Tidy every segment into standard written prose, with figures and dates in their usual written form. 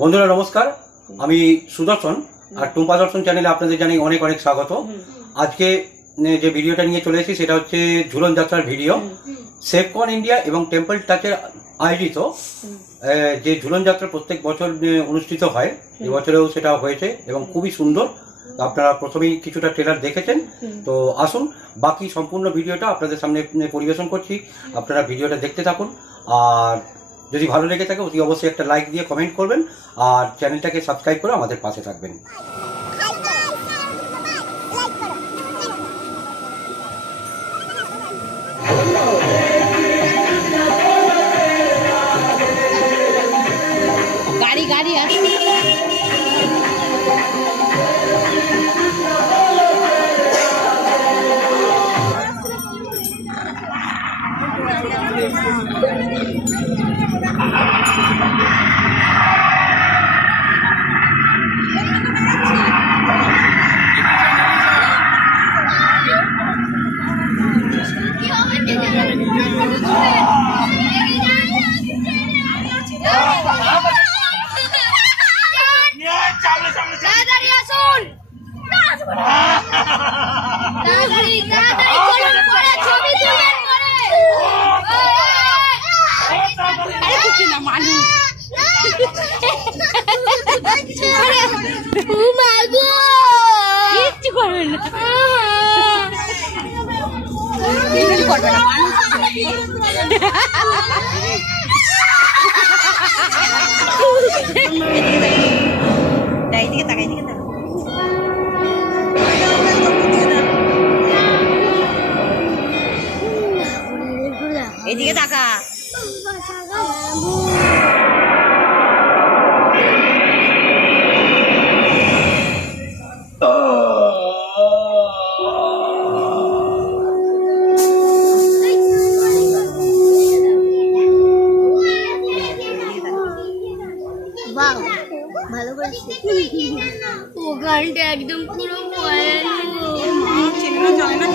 বন্ধুরা নমস্কার, আমি সুদর্শন আর টুম্পা দর্শন চ্যানেলে আপনাদের জানাই অনেক অনেক স্বাগত। আজকে যে ভিডিওটা নিয়ে চলে এসেছি সেটা হচ্ছে ঝুলন যাত্রার ভিডিও। সেফকন ইন্ডিয়া এবং টেম্পল টাচের আয়োজিত যে ঝুলন যাত্রা প্রত্যেক বছর অনুষ্ঠিত হয়, এবছরেও সেটা হয়েছে এবং খুবই সুন্দর। আপনারা প্রথমেই কিছুটা ট্রেলার দেখেছেন, তো আসুন বাকি সম্পূর্ণ ভিডিওটা আপনাদের সামনে পরিবেশন করছি। আপনারা ভিডিওটা দেখতে থাকুন, আর যদি ভালো লেগে থাকে অতি অবশ্যই একটা লাইক দিয়ে কমেন্ট করবেন আর চ্যানেলটাকে সাবস্ক্রাইব করে আমাদের পাশে থাকবেন। গাড়ি গাড়ি আছে। এদিকে তাকা। ভালো করেছে ও গানটা একদম পুরো চিন্তা চলে না।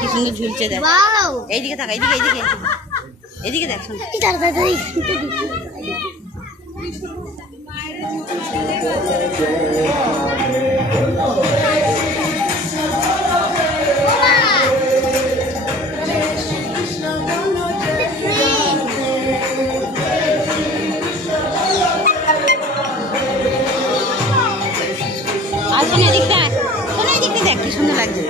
কি সুন্দর ঝুলছে দেখ। এইদিকে থাকা, এইদিকে এইদিকে এদিকে দেখ। আসুন এদিকটা, এদিকটা দেখ কি সুন্দর লাগছে।